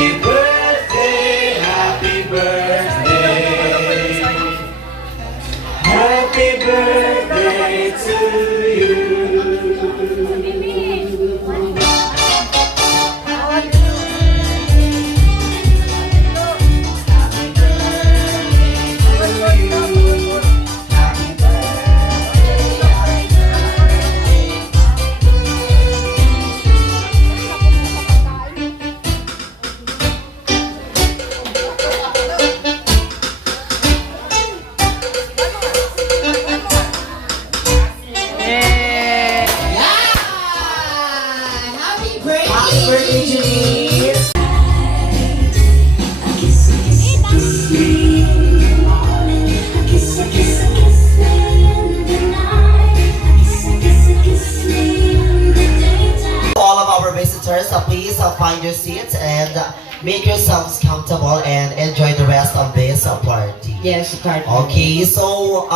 happy birthday. Happy birthday to you. Happy birthday, Janine! All of our visitors, please find your seats and make yourselves comfortable and enjoy the rest of this party. Yes, partner. Okay, so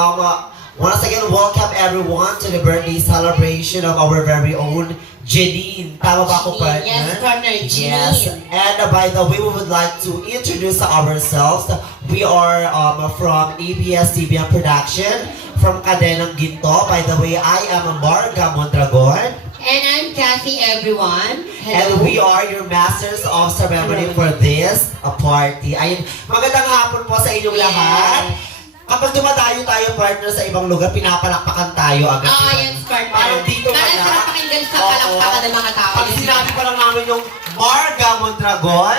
once again, welcome everyone to the birthday celebration of our very own Janine. Tama ba ako, partner? Yes, partner, Janine. Yes, and by the way, we would like to introduce ourselves. We are from ABS-CBN Production, from Cadenang Ginto. By the way, I am Marga Mondragon. And I'm Kathy, everyone. And we are your masters of ceremony for this party. Ayun, magandang hapon po sa inyong lahat. Kapag dumadayo tayo, partner, sa ibang lugar, pinapalakpakan tayo agad. Oo, yan, partner. Parang dito Parang pala. sarap pakinggan sa palakpakan ng mga tao. Pag sinabi pa lang namin yung Marga Mondragon.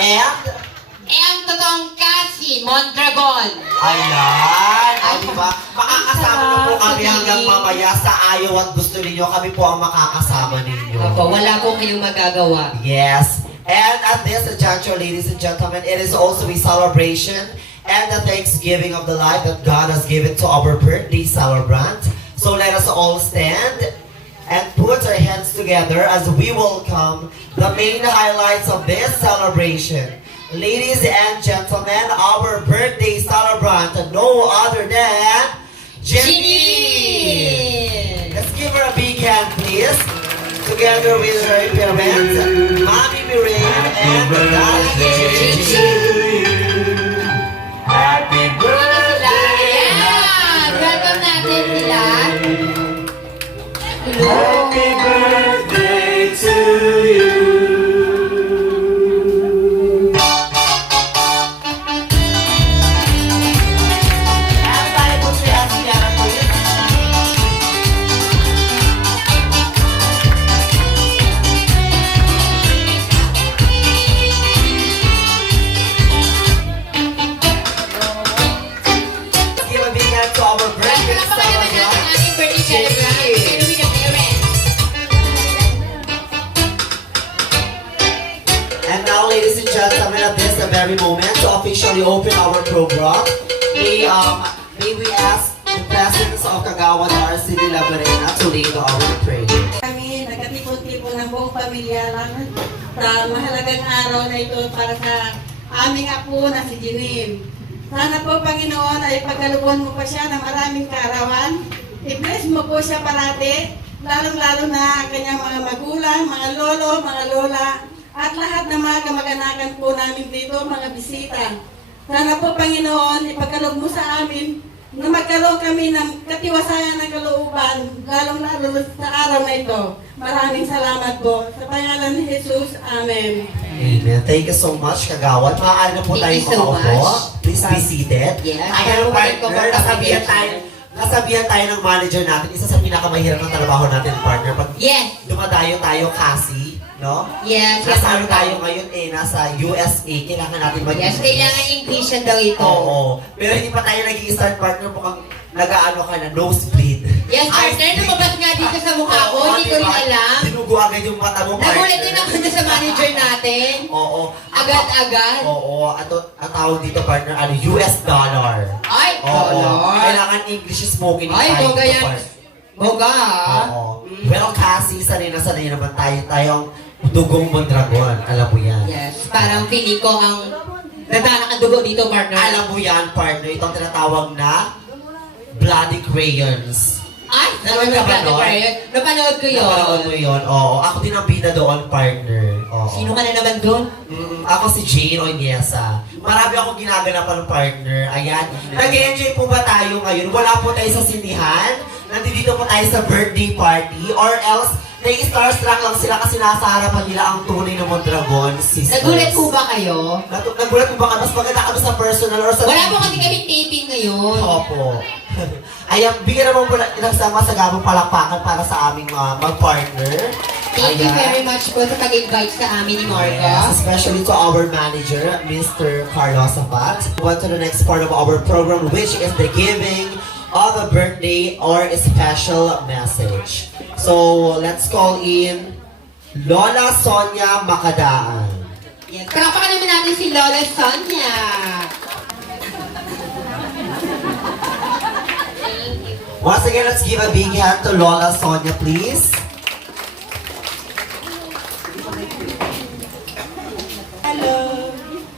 And, ang totoong Kathy Mondragon. ayan. Ay, diba? Makakasama niyo po kami hanggang mamaya sa ayaw at gusto ninyo. Kami po ang makakasama ninyo. Opo, wala po kayong magagawa. Yes. And at this juncture, ladies and gentlemen, it is also a celebration and the thanksgiving of the life that God has given to our birthday celebrant. So let us all stand and put our hands together as we welcome the main highlights of this celebration. Ladies and gentlemen, our birthday celebrant, no other than Janine! Let's give her a big hand, please. Together with her parents, Mommy Mireille and Daddy Gigi. Happy birthday! Ayan! Welcome natin sila. Happy birthday to you. And now, ladies and gentlemen, at this very moment, to officially open our program, may we ask the presence of Kagawan City Labarena to lead our prayer. Kami nagkatipon-tipon ng buong pamilya lang sa mahalagang araw na ito para sa aming apo na si Janine. Sana po, Panginoon, ay pagkalubon mo pa siya ng maraming kaarawan. I-bless mo po siya parati, lalong-lalo na ang kanyang mga magulang, mga lolo, mga lola, at lahat ng mga kamag-anakan po namin dito, mga bisita. Sana po, Panginoon, ipagkaloob mo sa amin na magkaroon kami ng katiwasayan ng kalooban, lalong-lalo sa araw na ito. Maraming salamat po. Sa pangalan ni Jesus, Amen. Amen. Thank you so much, Kagawan. Maaari na po tayo Thank you so makaupo. much. Please be seated. Yes. Ayan, partner, nasabihan tayo ng manager natin, isa sa pinakamahirap ng trabaho natin, partner. Pag Yes. dumadayo tayo kasi, no? Yes. Nasa ano tayo ngayon nasa USA, kailangan natin Yes, kailangan English daw ito. Oo. Pero hindi pa tayo nag-i-start, partner, mukhang nag-aano ka na, nosebleed. Yes, partner, lumabas nga dito sa mukha ko, hindi ko rin alam. Sinugo agad yung mata mo, partner. Nagulat din ako sa manager natin. Oo. Agad-agad. Oo. Ang tawag dito, partner, US dollar. Ay, Oo. dollar. Kailangan English spoken Ay, tayo boga dito, yan. partner. Boga, ha? Oo. Pero kasi, sanay naman tayong dugong Mondragon. Alam mo yan. Yes, parang feeling ko ang nadanak ang dugo dito, partner. Alam mo yan, partner, itong tinatawag na bloody crayons. Ay, Napanood ka ba nun? Napanood ko yun. Napanood mo yun? Oo. Ako din ang bida doon, partner. Oo. Oo. Sino ka na naman doon? Ako si Jane Onyesa. Marami akong ginaganapan ng partner. Ayan. Nag-enjoy po ba tayo ngayon? Wala po tayo sa sinihan. Nandito po tayo sa birthday party. Or else, nai-starstruck lang sila kasi nasa harapan nila ang tunay na Mondragon sisters. Nagulat po ba kayo? Nagulat po ba kami? Mas maganda kami sa personal or sa... Wala po kasi kami taping ngayon. Opo. Ayan, bigyan naman po ng sama sa gabong palakpakan para sa aming mag-partner. Thank you Ayan. very much po sa pag-invite sa amin ni Marga. Yes, especially to our manager, Mr. Carlos Apat. On to the next part of our program, which is the giving of a birthday or a special message. So, let's call in Lola Sonia Makadaan. Yes. Palakpakan naman natin si Lola Sonia. Once again, let's give a big hand to Lola Sonia, please. Hello!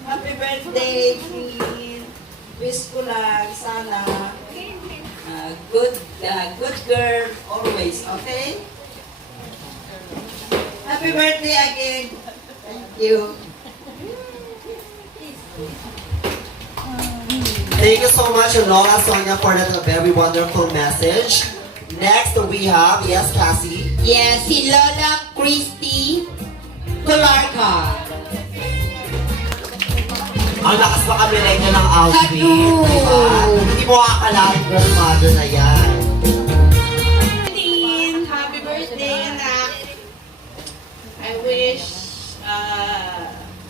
Happy birthday, Queen! Wish ko lang sana good girl always, okay? Happy birthday again! Thank you! Thank you so much, Lola Sonia, for that very wonderful message. Next, we have, yes, Cassie. Yes, si Lola Christy Colarca. Ang lakas pa kami rin niya ng outfit, Hello. diba? Hindi mo akalain grandmother na yan. Dean, happy birthday, anak! I wish,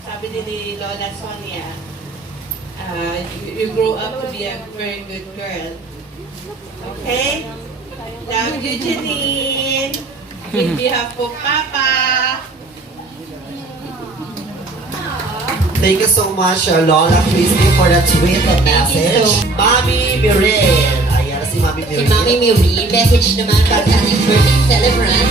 sabi din ni Lola Sonia, you grow up to be a very good girl. Okay? Love you, Janine! In behalf of Papa! Thank you so much, Lola Christy, for that sweet message. so- Mami Mirin. Ayan, si Mami Si Mirin. Mami Miri, message naman para sa ating birthday celebrant.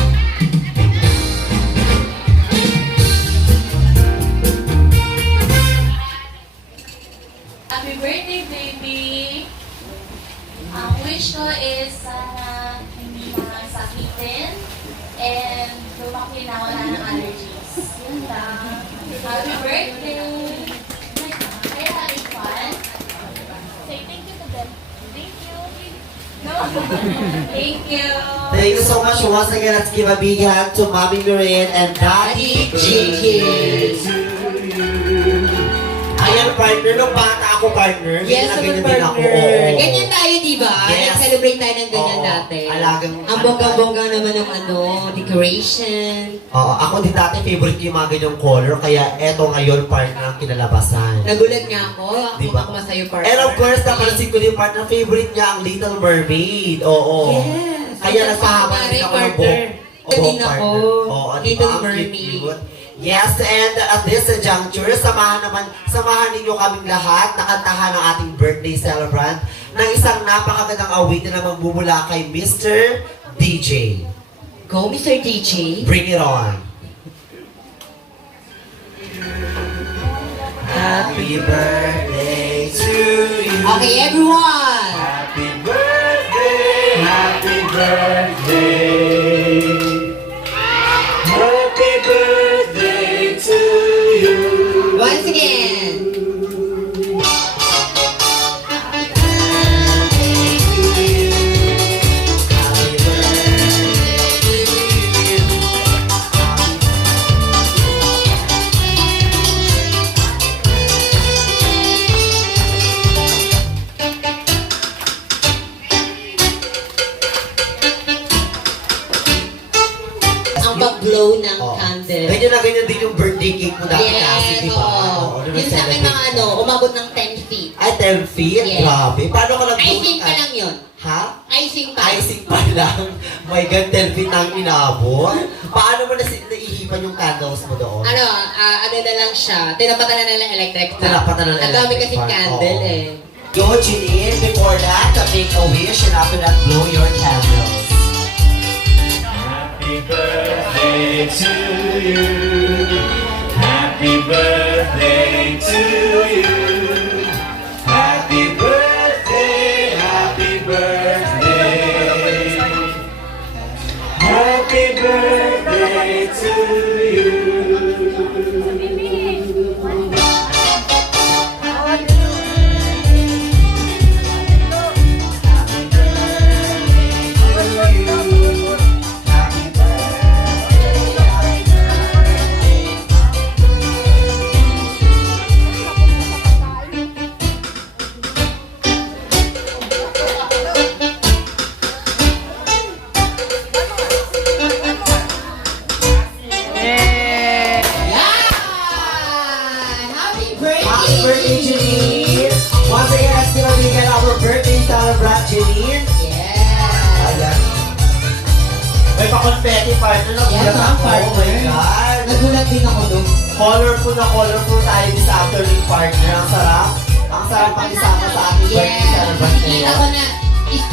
Happy birthday, baby! Ang wish ko is sana hindi mo lang sakitin and lumaki na wala ng allergies. Yun lang. Happy birthday! Are you having fun? Say thank you to them. Thank you. No? Thank you. Thank you so much. Once again, let's give a big hand to Mami Mirin and Daddy Gigi. Ayan, partner. Nung bata ako, partner. Yes, ganyan na sa ganyan din ako. partner. Oo. Ganyan tayo, di ba? Yes. Nag-celebrate tayo ng ganyan Oo. dati. Alagang- Ang bongga-bongga naman ng decoration. Oo, ako din dati favorite ko yung mga ganyang color. Kaya eto ngayon, partner ang kinalabasan. Nagulat nga ako. Diba? Ako masayo partner. And of course, napansin ko din partner, favorite niya ang Little Mermaid. Oo. Yes. Kaya Ang nagpahaba pare, din ako ng partner. buhok. Kanina buhok, ko. partner. Oo, di ba? Little Ang Mermaid. cute. Yes, and at this juncture, samahan ninyo kaming lahat na kantahan ng ating birthday celebrant ng isang napakagandang awitin na magmumula kay Mr. DJ. Go, Mr. DJ. Bring it on. Happy birthday to you. Okay, everyone. Happy birthday, happy birthday. Happy birthday to you. Once again. Happy birthday to you. Ang pag-blow ng Oh. candle. Ganyan na ganyan din yung birthday cake mo dati kasi, di ba? oo. Oo, Yung sa akin mga ano, umabot ng 10 feet. Ay, 10 feet? Yes. Grabe. Paano ka nag- Icing pa lang yun. Ha? Icing pa. Icing pa lang. My God, 10 feet ang inabot. Paano mo naihipan yung candles mo doon? Ano, ano na lang siya. Tinapatan na lang electric fan. Tinapatan na ng Ang dami electric kasi fan, candle oo. eh. Go, Janine. Before that, make a wish and after that, blow your candles. Happy birthday to you. Happy birthday to you. Happy birthday, happy birthday. Happy birthday to you. Betty partner na Yes, gulat ang ako. Oh my partner. God. Nagulat din ako doon. Colorful tayo this afternoon, partner. Ang sarap. Ang sarap pakisama sa ating birthday Yes. celebration Nakikita ngayon. ko na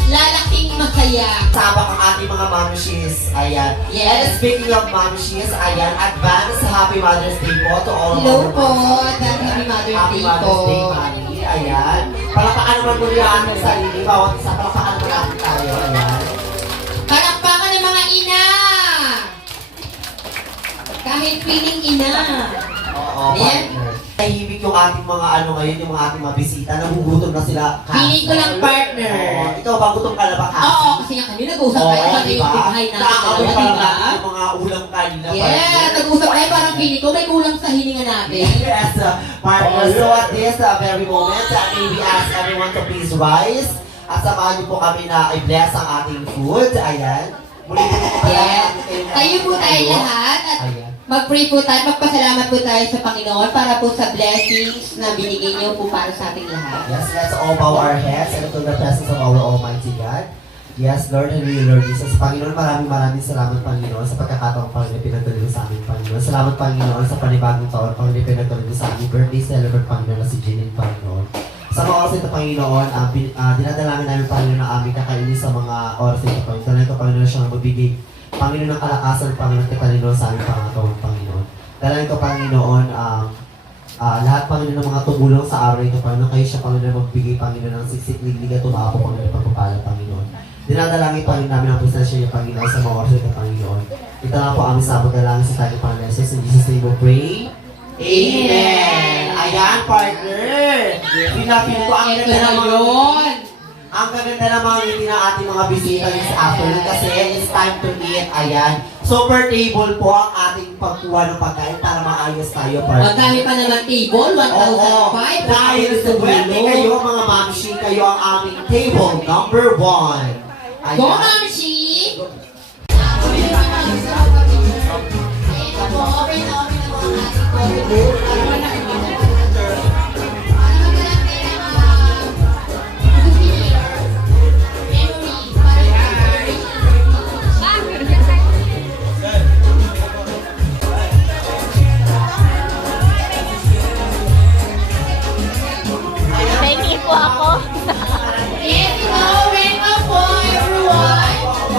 lalaking masaya. Sabak ang ating mga mamishis. Ayan. Yes. And speaking of mamishis, ayan, advance Happy Mother's Day po to all of Hello our po. mothers. Happy Mother's Happy Day Mother's po. Day, Mami. Ayan. Palakpakan naman muli ang ating sarili. Bawat isa, palakpakan naman natin tayo. Ayan. Palakpakan ng mga ina! Kahit piling ina. Oo, Ayan. partner. Tahimik yung ating mga ano ngayon, yung mga ating mga bisita. Nagugutom na sila. Piling ko lang partner. Oo. Ikaw ba, gutom ka na ba? Oo, kasi nga kanina nag-usap tayo. Ano yung bighay natin Nakakabay dalawa, pa lang diba? natin yung mga ulam kanina. Yeah, nag-usap tayo parang piling ko. May kulang sa hininga natin. Yes, partner. So at this very moment, may we ask everyone to please rise. At samahan niyo po kami na i-bless ang ating food. Ayan. Muli po po Yes. Tayo po tayo lahat at Ayan. mag-pray po tayo, magpasalamat po tayo sa Panginoon para po sa blessings na binigay niyo po para sa ating lahat. Yes, let's all bow our heads and to the presence of our Almighty God. Yes, Lord, Hallelujah, Lord Jesus. Panginoon, maraming salamat, Panginoon, sa pagkakataong Panginoon pinagdalo sa amin, Panginoon. Salamat, Panginoon, sa panibagong taon, Panginoon, pinagdalo sa amin. Birthday celebrate, Panginoon, na si Jeanine, Panginoon. Sa mga oras ito, Panginoon, dinadalangin namin, Panginoon, na aming kakainin sa mga oras ito, Panginoon. Dahil ito, Panginoon, siyang magbigay, Panginoon, ng kalakasan, Panginoon, at Panginoon sa aming pangatawang, Panginoon. Dahil ito, Panginoon, lahat, Panginoon, ng mga tumulong sa araw ito, Panginoon, kayo siya, Panginoon, magbigay, Panginoon, ng siksik, liglig at tumapo, Panginoon, pagpapala, Panginoon. Dinadalangin, Panginoon, namin ang presensya niyo, Panginoon, sa mga oras ito, Panginoon. Ito na po aming sabot dalangin sa tayo, Panginoon. Jesus, in Jesus' name we pray. Amen! Ayan, partner! Pinapil ko ang Ito ganda na naman. yun. Ang gaganda ng mga ngiti ng ating mga bisita this afternoon kasi it's time to eat. Ayan. Super table po ang ating pagkuha ng pagkain para maayos tayo, partner. Magkami pa naman table, 1,500. Dahil swerte kayo, mga mamshi, kayo ang aming table number 1. Ayan. Go, Mamshi! Thank you po ako. Yes, welcome po everyone!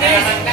Janice